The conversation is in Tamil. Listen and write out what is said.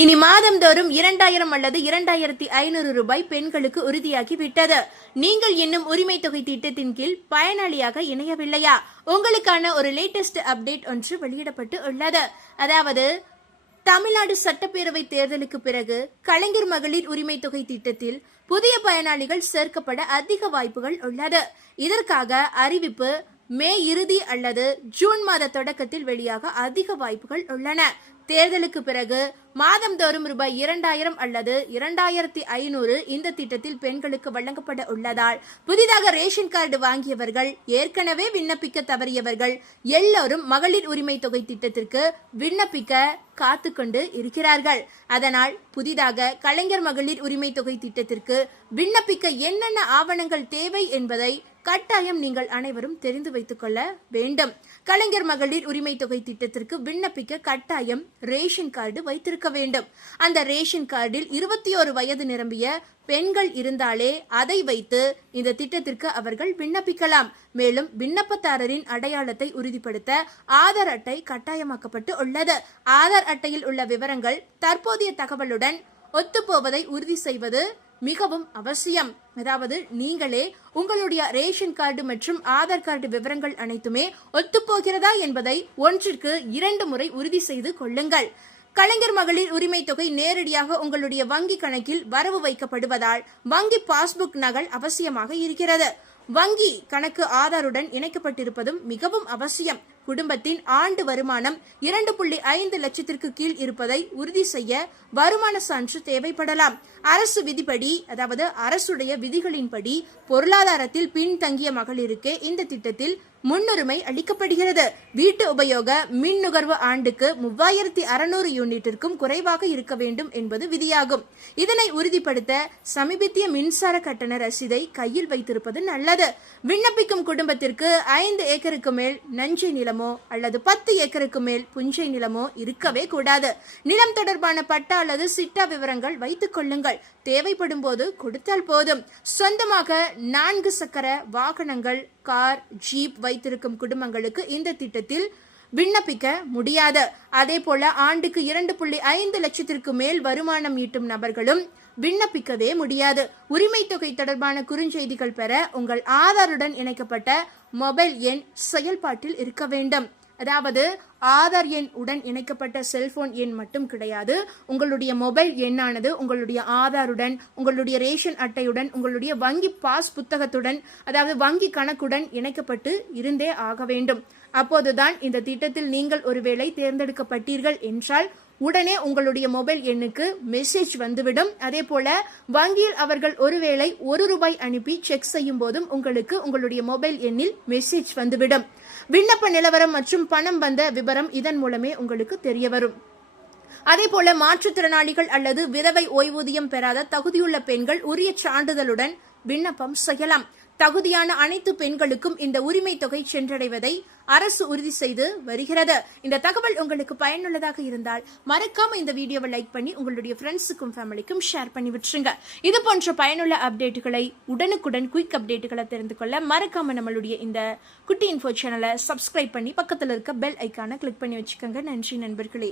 இனி மாதந்தோறும் 2000 அல்லது 2500 ரூபாய் பெண்களுக்கு உறுதியாகிவிட்டது. நீங்கள் இன்னும் உரிமை தொகை திட்டத்தின் கீழ் பயனாளியாக இணையவில்லையா? உங்களுக்கான ஒரு லேட்டஸ்ட் அப்டேட் ஒன்று வெளியிடப்பட்டு உள்ளது. அதாவது தமிழ்நாடு சட்டப்பேரவை தேர்தலுக்கு பிறகு கலைஞர் மகளிர் உரிமை தொகை திட்டத்தில் புதிய பயனாளிகள் சேர்க்கப்பட அதிக வாய்ப்புகள் உள்ளது. இதற்காக அறிவிப்பு மே இறுதி அல்லது ஜூன் மாத தொடக்கத்தில் வெளியாக அதிக வாய்ப்புகள் உள்ளன. தேர்தலுக்கு பிறகு மாதந்தோறும் ரூபாய் 2000 அல்லது 2500 இந்த திட்டத்தில் பெண்களுக்கு வழங்கப்பட உள்ளதால் புதிதாக ரேஷன் கார்டு வாங்கியவர்கள், ஏற்கனவே விண்ணப்பிக்க தவறியவர்கள் எல்லோரும் மகளிர் உரிமை தொகை திட்டத்திற்கு விண்ணப்பிக்க காத்துக்கொண்டு இருக்கிறார்கள். அதனால் புதிதாக கலைஞர் மகளிர் உரிமை தொகை திட்டத்திற்கு விண்ணப்பிக்க என்னென்ன ஆவணங்கள் தேவை என்பதை கட்டாயம் நீங்கள் அனைவரும் தெரிந்து வைத்துக் கொள்ள வேண்டும். கலைஞர் மகளிர் உரிமை தொகை திட்டத்திற்கு விண்ணப்பிக்க கட்டாயம் ரேஷன் கார்டு வைத்திருக்க வேண்டும். அந்த ரேஷன் கார்டில் 21 வயது நிரம்பிய பெண்கள் இருந்தாலே அதை வைத்து இந்த திட்டத்திற்கு அவர்கள் விண்ணப்பிக்கலாம். மேலும் விண்ணப்பதாரரின் அடையாளத்தை உறுதிப்படுத்த ஆதார் அட்டை கட்டாயமாக்கப்பட்டு உள்ளது. ஆதார் அட்டையில் உள்ள விவரங்கள் தற்போதைய தகவலுடன் ஒத்துப்போவதை உறுதி செய்வது மிகவும் அவசியம். அதாவது நீங்களே உங்களுடைய ரேஷன் கார்டு மற்றும் ஆதார் கார்டு விவரங்கள் அனைத்துமே ஒத்துப்போகிறதா என்பதை ஒன்றிற்கு 2 முறை உறுதி செய்து கொள்ளுங்கள். கலைஞர் மகளிர் உரிமை தொகை நேரடியாக உங்களுடைய வங்கி கணக்கில் வரவு வைக்கப்படுவதால் வங்கி பாஸ்புக் நகல் அவசியமாக இருக்கிறது. வங்கி கணக்கு ஆதாருடன் இணைக்கப்பட்டிருப்பதும் மிகவும் அவசியம். குடும்பத்தின் ஆண்டு வருமானம் 2.5 லட்சத்திற்கு கீழ் இருப்பதை உறுதி செய்ய வருமான சான்று தேவைப்படலாம். அரசு விதிப்படி, அதாவது அரசுடைய விதிகளின்படி பொருளாதாரத்தில் பின்தங்கிய மகளிருக்கே இந்த திட்டத்தில் முன்னுரிமை அளிக்கப்படுகிறது. வீட்டு உபயோக மின் நுகர்வு ஆண்டுக்கு 3600 யூனிட்டிற்கும் குறைவாக இருக்க வேண்டும் என்பது விதியாகும். இதனை உறுதிப்படுத்த சமீபத்திய மின்சார கட்டண ரசீதை கையில் வைத்திருப்பது நல்லது. விண்ணப்பிக்கும் குடும்பத்திற்கு 5 ஏக்கருக்கு மேல் நஞ்சை நிலமோ அல்லது 10 ஏக்கருக்கு மேல் புஞ்சை நிலமோ இருக்கவே கூடாது. நிலம் தொடர்பான பட்டா அல்லது சிட்டா விவரங்கள் வைத்துக் கொள்ளுங்கள். தேவைப்படும் போது கொடுத்தால் போதும். சொந்தமாக 4 சக்கர வாகனங்கள், கார், ஜீப் வைத்திருக்கும் குடும்பங்களுக்கு இந்த திட்டத்தில் விண்ணப்பிக்க முடியாது. அதே போல ஆண்டுக்கு 2.5 லட்சத்திற்கு மேல் வருமானம் ஈட்டும் நபர்களும் விண்ணப்பிக்கவே முடியாது. உரிமை தொகை தொடர்பான குறுஞ்செய்திகள் பெற உங்கள் ஆதாருடன் இணைக்கப்பட்ட மொபைல் எண் செயல்பாட்டில் இருக்க வேண்டும். அதாவது ஆதார் எண் உடன் இணைக்கப்பட்ட செல்போன் எண் மட்டும் கிடையாது. உங்களுடைய மொபைல் எண்ணானது உங்களுடைய ஆதாருடன், உங்களுடைய ரேஷன் அட்டையுடன், உங்களுடைய வங்கி பாஸ் புத்தகத்துடன், அதாவது வங்கி கணக்குடன் இணைக்கப்பட்டு இருந்தே ஆக வேண்டும். அப்போதுதான் இந்த திட்டத்தில் நீங்கள் ஒருவேளை தேர்ந்தெடுக்கப்பட்டீர்கள் என்றால் உடனே உங்களுடைய மொபைல் எண்ணுக்கு மெசேஜ் வந்துவிடும். அதே போல வங்கியில் அவர்கள் ஒருவேளை ₹1 அனுப்பி செக் செய்யும் போதும் உங்களுக்கு உங்களுடைய மொபைல் எண்ணில் மெசேஜ் வந்துவிடும். விண்ணப்ப நிலவரம் மற்றும் பணம் வந்த விவரம் இதன் மூலமே உங்களுக்கு தெரிய வரும். அதே போல மாற்றுத்திறனாளிகள் அல்லது விதவை ஓய்வூதியம் பெறாத தகுதியுள்ள பெண்கள் உரிய சான்றிதழுடன் விண்ணப்பம் செய்யலாம். தகுதியான அனைத்து பெண்களுக்கும் இந்த உரிமை தொகை சென்றடைவதை அரசு உறுதி செய்து வருகிறது. இந்த தகவல் உங்களுக்கு பயனுள்ளதாக இருந்தால் மறக்காம இந்த வீடியோவை லைக் பண்ணி உங்களுடைய ஃப்ரெண்ட்ஸுக்கும் ஃபேமிலிக்கும் ஷேர் பண்ணி விட்டுருங்க. இது போன்ற பயனுள்ள அப்டேட்டுகளை உடனுக்குடன் குயிக் அப்டேட்டுகளை தெரிந்து கொள்ள மறக்காம நம்மளுடைய இந்த குட்டி இன்ஃபோ சேனலை சப்ஸ்கிரைப் பண்ணி பக்கத்தில் இருக்க பெல் ஐக்கானை கிளிக் பண்ணி வச்சுக்கோங்க. நன்றி நண்பர்களே.